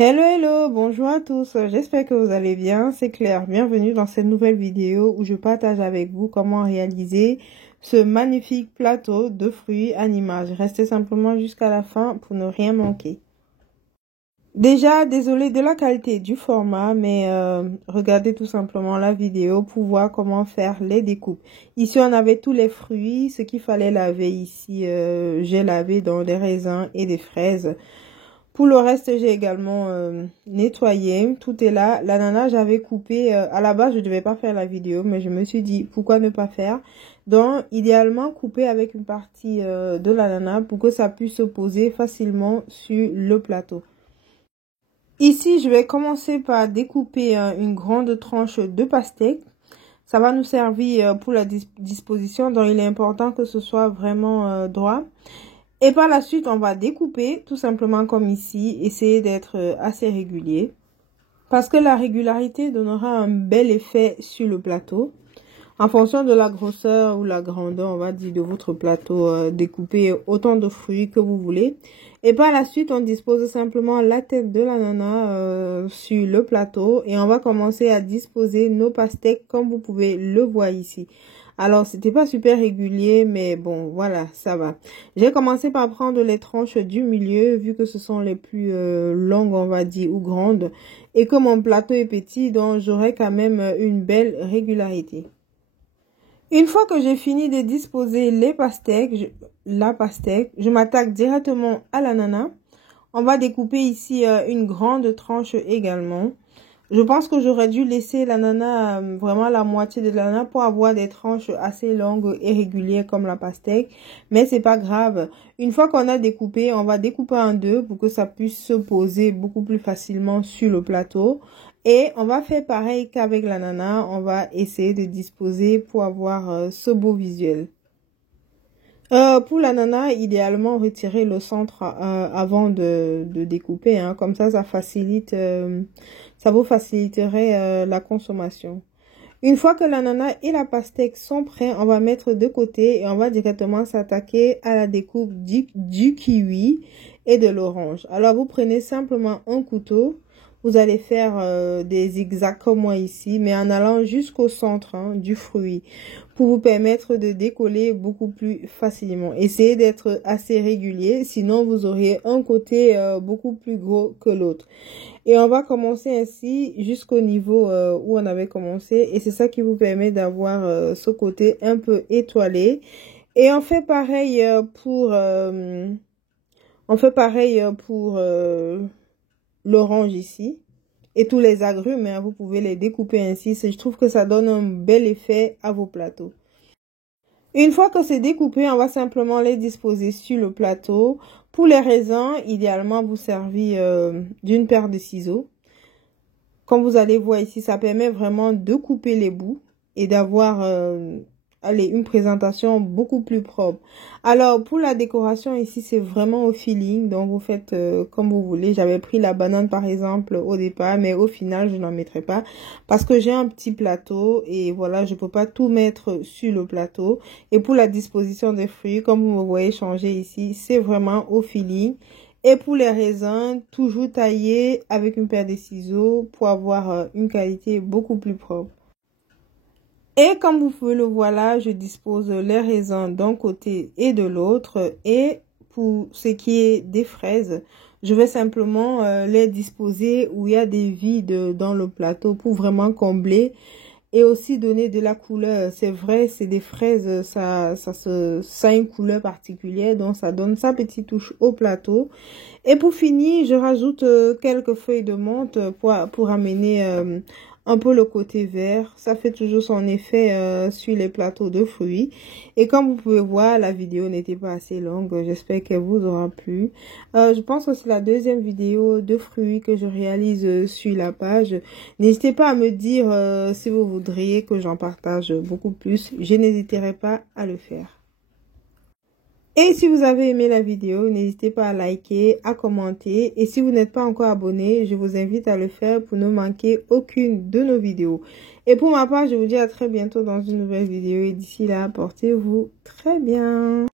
Hello, hello, bonjour à tous, j'espère que vous allez bien, c'est Claire, bienvenue dans cette nouvelle vidéo où je partage avec vous comment réaliser ce magnifique plateau de fruits en images. Restez simplement jusqu'à la fin pour ne rien manquer. Déjà, désolé de la qualité du format, mais regardez tout simplement la vidéo pour voir comment faire les découpes. Ici, on avait tous les fruits, ce qu'il fallait laver ici, j'ai lavé dans des raisins et des fraises. Pour le reste, j'ai également nettoyé. Tout est là. L'ananas, j'avais coupé. À la base, je ne devais pas faire la vidéo, mais je me suis dit, pourquoi ne pas faire? Donc, idéalement, couper avec une partie de l'ananas pour que ça puisse se poser facilement sur le plateau. Ici, je vais commencer par découper une grande tranche de pastèque. Ça va nous servir pour la disposition, donc il est important que ce soit vraiment droit. Et par la suite, on va découper tout simplement comme ici, essayer d'être assez régulier. Parce que la régularité donnera un bel effet sur le plateau. En fonction de la grosseur ou la grandeur, on va dire, de votre plateau, découpez autant de fruits que vous voulez. Et par la suite, on dispose simplement la tête de l'ananas sur le plateau. Et on va commencer à disposer nos pastèques comme vous pouvez le voir ici. Alors, c'était pas super régulier, mais bon, voilà, ça va. J'ai commencé par prendre les tranches du milieu, vu que ce sont les plus longues, on va dire, ou grandes. Et que mon plateau est petit, donc j'aurai quand même une belle régularité. Une fois que j'ai fini de disposer la pastèque, je m'attaque directement à l'ananas. On va découper ici une grande tranche également. Je pense que j'aurais dû laisser l'ananas, vraiment la moitié de l'ananas pour avoir des tranches assez longues et régulières comme la pastèque. Mais c'est pas grave. Une fois qu'on a découpé, on va découper en deux pour que ça puisse se poser beaucoup plus facilement sur le plateau. Et on va faire pareil qu'avec l'ananas. On va essayer de disposer pour avoir ce beau visuel. Pour l'ananas, idéalement, retirer le centre avant de découper. Hein. Comme ça facilite, ça vous faciliterait la consommation. Une fois que l'ananas et la pastèque sont prêts, on va mettre de côté et on va directement s'attaquer à la découpe du kiwi et de l'orange. Alors, vous prenez simplement un couteau. Vous allez faire des zigzags comme moi ici, mais en allant jusqu'au centre du fruit pour vous permettre de décoller beaucoup plus facilement. Essayez d'être assez régulier, sinon vous aurez un côté beaucoup plus gros que l'autre. Et on va commencer ainsi jusqu'au niveau où on avait commencé. Et c'est ça qui vous permet d'avoir ce côté un peu étoilé. Et on fait pareil pour l'orange ici. Et tous les agrumes, hein, vous pouvez les découper ainsi. Je trouve que ça donne un bel effet à vos plateaux. Une fois que c'est découpé, on va simplement les disposer sur le plateau. Pour les raisins, idéalement, vous servez d'une paire de ciseaux. Comme vous allez voir ici, ça permet vraiment de couper les bouts et d'avoir une présentation beaucoup plus propre. Alors, pour la décoration ici, c'est vraiment au feeling. Donc, vous faites comme vous voulez. J'avais pris la banane, par exemple, au départ. Mais au final, je n'en mettrai pas. Parce que j'ai un petit plateau. Et voilà, je peux pas tout mettre sur le plateau. Et pour la disposition des fruits, comme vous me voyez changer ici, c'est vraiment au feeling. Et pour les raisins, toujours taillés avec une paire de ciseaux pour avoir une qualité beaucoup plus propre. Et comme vous pouvez le voir là, je dispose les raisins d'un côté et de l'autre. Et pour ce qui est des fraises, je vais simplement les disposer où il y a des vides dans le plateau pour vraiment combler et aussi donner de la couleur. C'est vrai, c'est des fraises, ça a une couleur particulière, donc ça donne sa petite touche au plateau. Et pour finir, je rajoute quelques feuilles de menthe pour amener un peu le côté vert. Ça fait toujours son effet sur les plateaux de fruits. Et comme vous pouvez voir, la vidéo n'était pas assez longue. J'espère qu'elle vous aura plu. Je pense que c'est la deuxième vidéo de fruits que je réalise sur la page. N'hésitez pas à me dire si vous voudriez que j'en partage beaucoup plus. Je n'hésiterai pas à le faire. Et si vous avez aimé la vidéo, n'hésitez pas à liker, à commenter. Et si vous n'êtes pas encore abonné, je vous invite à le faire pour ne manquer aucune de nos vidéos. Et pour ma part, je vous dis à très bientôt dans une nouvelle vidéo. Et d'ici là, portez-vous très bien.